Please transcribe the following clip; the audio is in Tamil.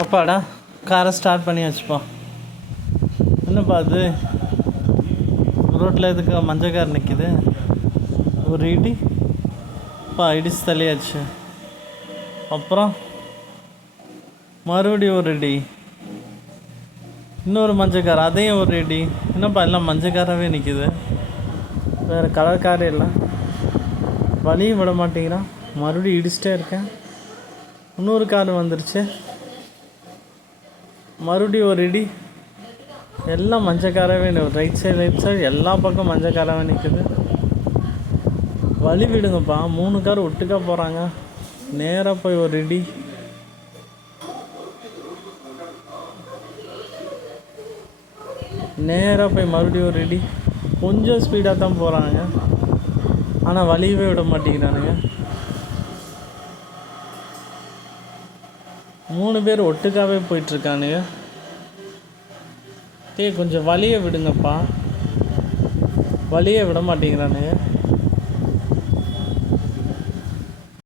அப்பாடா, காரை ஸ்டார்ட் பண்ணியாச்சுப்பா. என்னப்பா அது ரோட்டில் எதுக்கு மஞ்சள் கார் நிற்கிது? ஒரு இடிச்சு தள்ளியாச்சு. அப்புறம் மறுபடியும் ஒரு இடி, இன்னொரு மஞ்சள் கார், அதையும் ஒரு இடி. என்னப்பா எல்லாம் மஞ்சள் காராகவே நிற்கிது, வேறு கலர் காரே இல்லை. வழியும் விட மாட்டேங்கிறான், மறுபடியும் இடிச்சிட்டே இருக்கேன். இன்னொரு கார் வந்துருச்சு, மறுபடியும் ஒரு இடி. எல்லாம் மஞ்சக்காராகவே ரைட் சைடு எல்லா பக்கம் மஞ்சக்காராகவே நிற்குது. வழி விடுங்கப்பா, 3 கார் ஒட்டுக்கா போகிறாங்க. நேராக போய் ஒரு இடி. நேராக போய் மறுபடியும் ஒரு இடி. கொஞ்சம் ஸ்பீடாக தான் போகிறாங்க, ஆனால் வழியவே விட மாட்டேங்கிறானுங்க. 3 பேர் ஒட்டுக்காவே போயிட்டுருக்கானுங்க. கொஞ்சம் வழியை விடுங்கப்பா, வழியை விட மாட்டேங்கிறானுங்க.